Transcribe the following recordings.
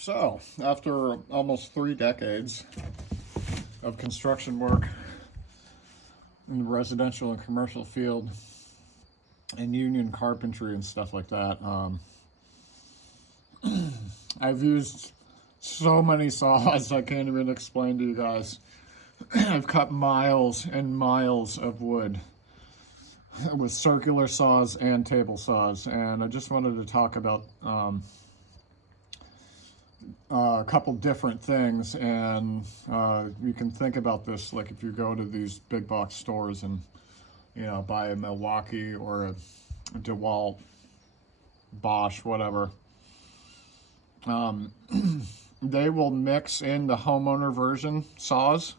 So, after almost 3 decades of construction work in the residential and commercial field and union carpentry and stuff like that, I've used so many saws I can't even explain to you guys. I've cut miles and miles of wood with circular saws and table saws, and I just wanted to talk about a couple different things. And you can think about this like if you go to these big box stores and buy a Milwaukee or a DeWalt, Bosch, whatever. They will mix in the homeowner version saws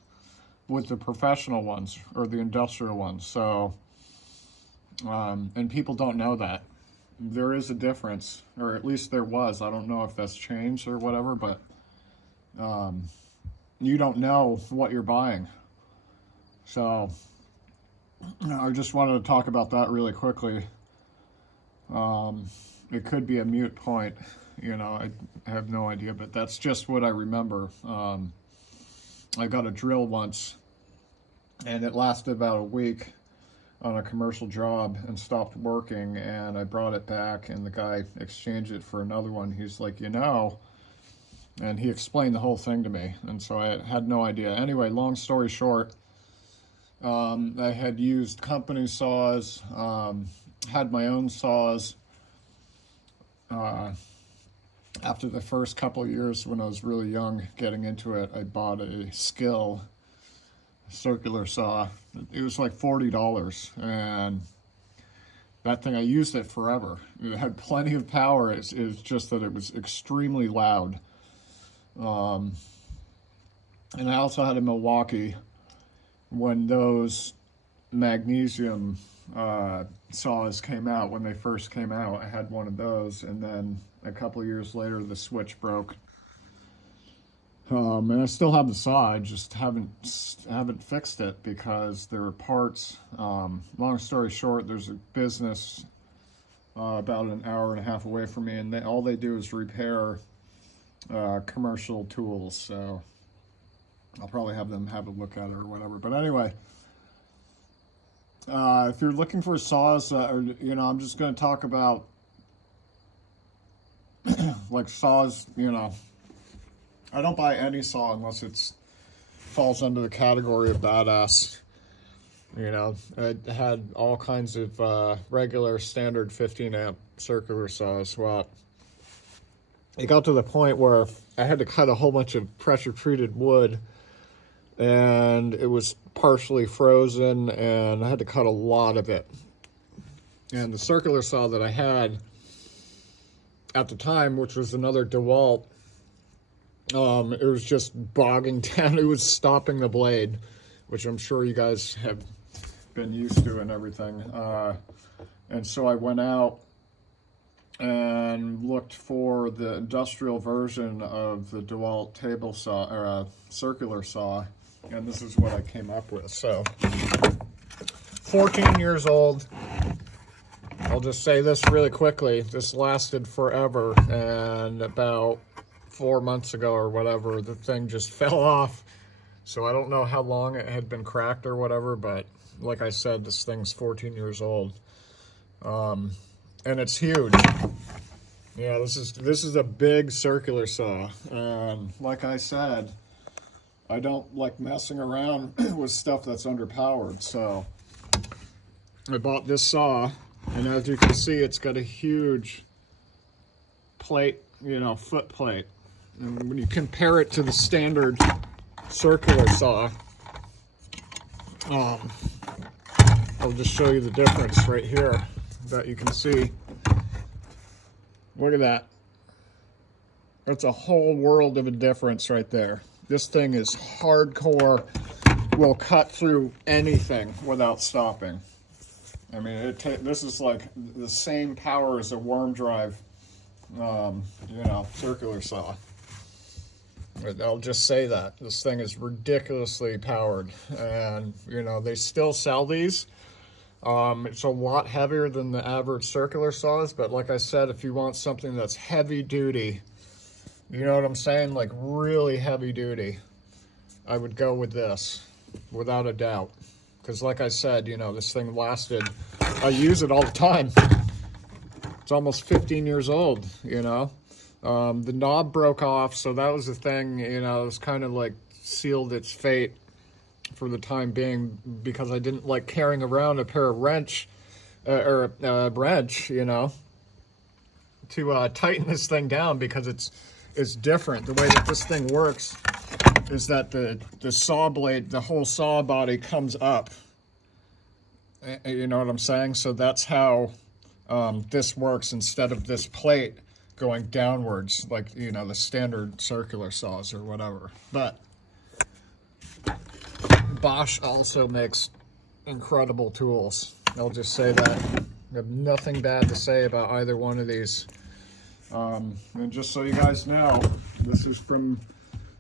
with the professional ones or the industrial ones. So and people don't know that there is a difference, or at least there was. I don't know if that's changed or whatever, but you don't know what you're buying. So I just wanted to talk about that really quickly. It could be a moot point, I have no idea, but that's just what I remember. I got a drill once and it lasted about a week on a commercial job and stopped working, and I brought it back and the guy exchanged it for another one. He's like, and he explained the whole thing to me, and so I had no idea. Anyway, long story short, I had used company saws, had my own saws. After the first couple of years when I was really young getting into it, I bought a Skill circular saw. It was like $40, and that thing, I used it forever. It had plenty of power. It's just that it was extremely loud. And I also had a Milwaukee when those magnesium saws came out. When they first came out, I had one of those, and then a couple years later the switch broke. And I still have the saw. I just haven't fixed it because there are parts. Long story short, there's a business about an hour and a half away from me, and all they do is repair commercial tools. So I'll probably have them have a look at it or whatever. But anyway, if you're looking for saws, I'm just going to talk about like saws. I don't buy any saw unless it falls under the category of badass. I had all kinds of regular standard 15 amp circular saws. Well, it got to the point where I had to cut a whole bunch of pressure treated wood, and it was partially frozen, and I had to cut a lot of it. And the circular saw that I had at the time, which was another DeWalt, it was just bogging down. It was stopping the blade, which I'm sure you guys have been used to and everything. And so I went out and looked for the industrial version of the DeWalt table saw, or circular saw, and this is what I came up with. So 14 years old. I'll just say this really quickly. This lasted forever, and about 4 months ago or whatever, the thing just fell off. So I don't know how long it had been cracked or whatever, but like I said, this thing's 14 years old. And it's huge. Yeah, this is a big circular saw. Like I said, I don't like messing around with stuff that's underpowered. So I bought this saw, and as you can see, it's got a huge plate, foot plate. And when you compare it to the standard circular saw, I'll just show you the difference right here that you can see. Look at that. That's a whole world of a difference right there. This thing is hardcore, will cut through anything without stopping. I mean, this is like the same power as a worm drive, circular saw. I'll just say that. This thing is ridiculously powered, and, they still sell these. It's a lot heavier than the average circular saws, but like I said, if you want something that's heavy duty, You know what I'm saying? Like really heavy duty. I would go with this, without a doubt. Because like I said, you know, this thing lasted, I use it all the time. It's almost 15 years old, you know. The knob broke off, so that was the thing, you know, it was kind of like sealed its fate for the time being, because I didn't like carrying around a pair of wrench, you know, to tighten this thing down, because it's different. The way that this thing works is that the saw blade, the whole saw body comes up. You know what I'm saying? So that's how this works, instead of this plate going downwards, like, you know, the standard circular saws or whatever. But Bosch also makes incredible tools. I'll just say that. I have nothing bad to say about either one of these. And just so you guys know, this is from,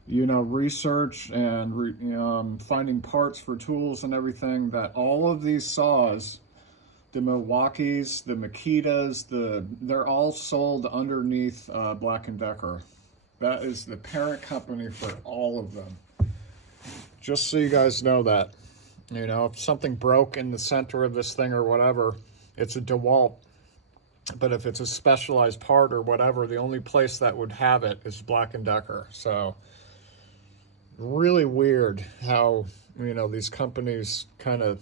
you know, research and finding parts for tools and everything, that all of these saws, the Milwaukees, the Makitas, they're all sold underneath Black & Decker. That is the parent company for all of them. Just so you guys know that. You know, if something broke in the center of this thing or whatever, it's a DeWalt. But if it's a specialized part or whatever, the only place that would have it is Black & Decker. So really weird how, you know, these companies kind of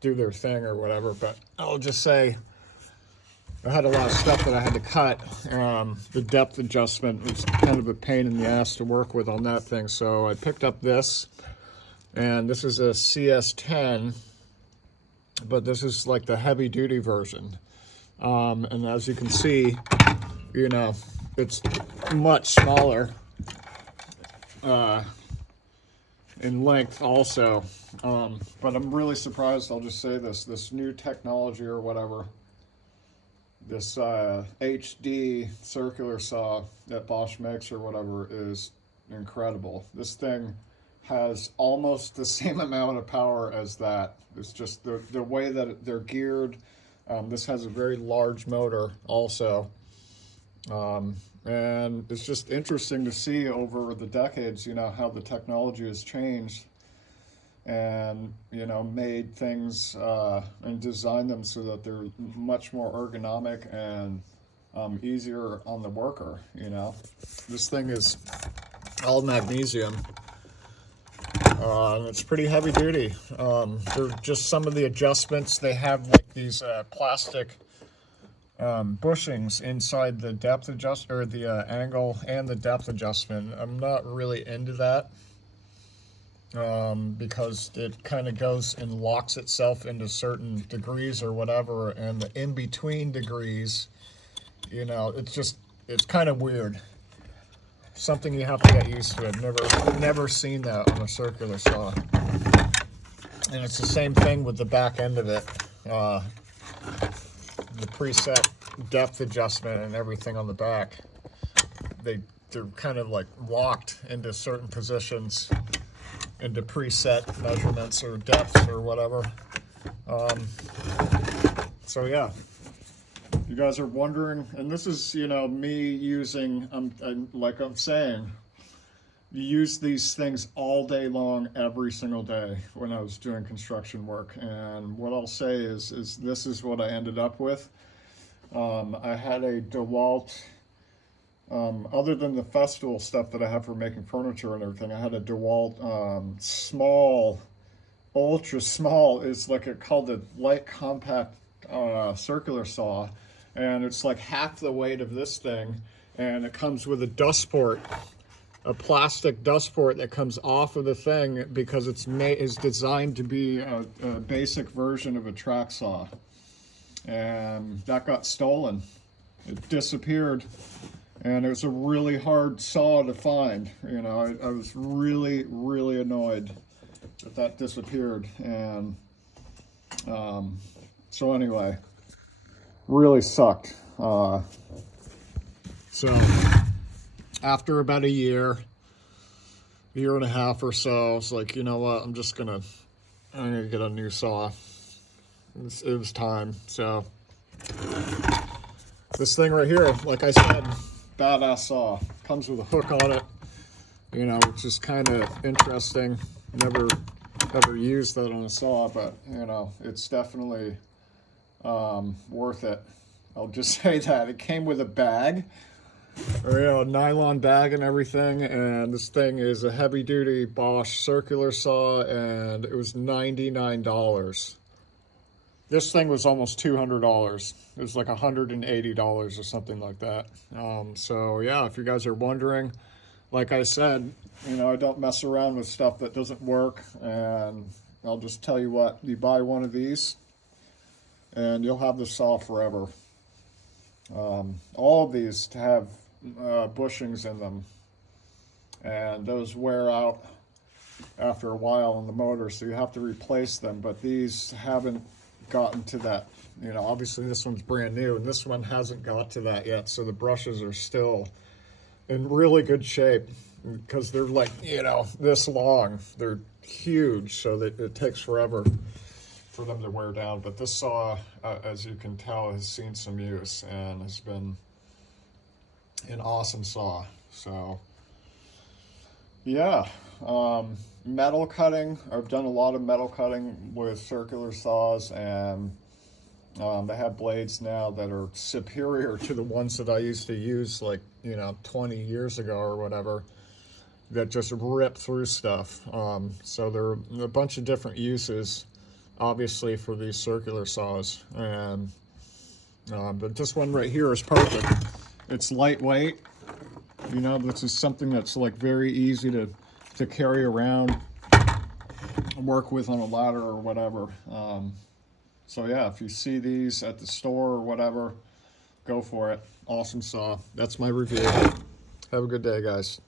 do their thing or whatever. But I'll just say, I had a lot of stuff that I had to cut. The depth adjustment was kind of a pain in the ass to work with on that thing. So I picked up this, and this is a CS10, but this is like the heavy duty version. And as you can see, you know, it's much smaller in length also. But I'm really surprised, I'll just say this new technology or whatever, this HD circular saw that Bosch makes or whatever is incredible. This thing has almost the same amount of power as that. It's just the way that they're geared. This has a very large motor also. And it's just interesting to see over the decades, you know, how the technology has changed and, you know, made things and designed them so that they're much more ergonomic and easier on the worker, you know. This thing is all magnesium. It's pretty heavy duty. They're just some of the adjustments. They have like these plastic bushings inside the depth adjust, or the angle and the depth adjustment. I'm not really into that because it kind of goes and locks itself into certain degrees or whatever, and the in-between degrees, you know, it's kind of weird. Something you have to get used to. I've never seen that on a circular saw. And it's the same thing with the back end of it. The preset depth adjustment and everything on the back. They're kind of like locked into certain positions, into preset measurements or depths or whatever. So yeah. You guys are wondering, and this is, you know, me using, like I'm saying, you use these things all day long, every single day when I was doing construction work. And what I'll say is this is what I ended up with. I had a DeWalt, other than the Festool stuff that I have for making furniture and everything, I had a DeWalt small, ultra small, it's like called a light compact circular saw. And it's like half the weight of this thing, and it comes with a dust port, a plastic dust port that comes off of the thing because it's designed to be a basic version of a track saw. And that got stolen. It disappeared, and it was a really hard saw to find. You know, I was really, really annoyed that disappeared. And so anyway, really sucked. So after about a year and a half or so, I was like, you know what, I'm gonna get a new saw. It was time. So this thing right here, like I said, badass saw. comes with a hook on it, you know, which is kind of interesting. Never used that on a saw, but you know, it's definitely worth it. I'll just say that. It came with a bag, or, you know, a nylon bag and everything, and this thing is a heavy-duty Bosch circular saw, and it was $99. This thing was almost $200. It was like $180 or something like that. So yeah, if you guys are wondering, like I said, you know, I don't mess around with stuff that doesn't work, and I'll just tell you what, you buy one of these and you'll have the saw forever. All of these have bushings in them, and those wear out after a while on the motor, so you have to replace them, but these haven't gotten to that. You know, obviously this one's brand new and this one hasn't got to that yet, so the brushes are still in really good shape because they're like, you know, this long. They're huge, so that it takes forever for them to wear down. But this saw, as you can tell, has seen some use and has been an awesome saw. So yeah, metal cutting. I've done a lot of metal cutting with circular saws, and they have blades now that are superior to the ones that I used to use, like, you know, 20 years ago or whatever, that just rip through stuff. So there are a bunch of different uses, obviously, for these circular saws, and but this one right here is perfect. It's lightweight. You know, this is something that's like very easy to carry around, work with on a ladder or whatever. So yeah, if you see these at the store or whatever, go for it. Awesome saw. That's my review. Have a good day, guys.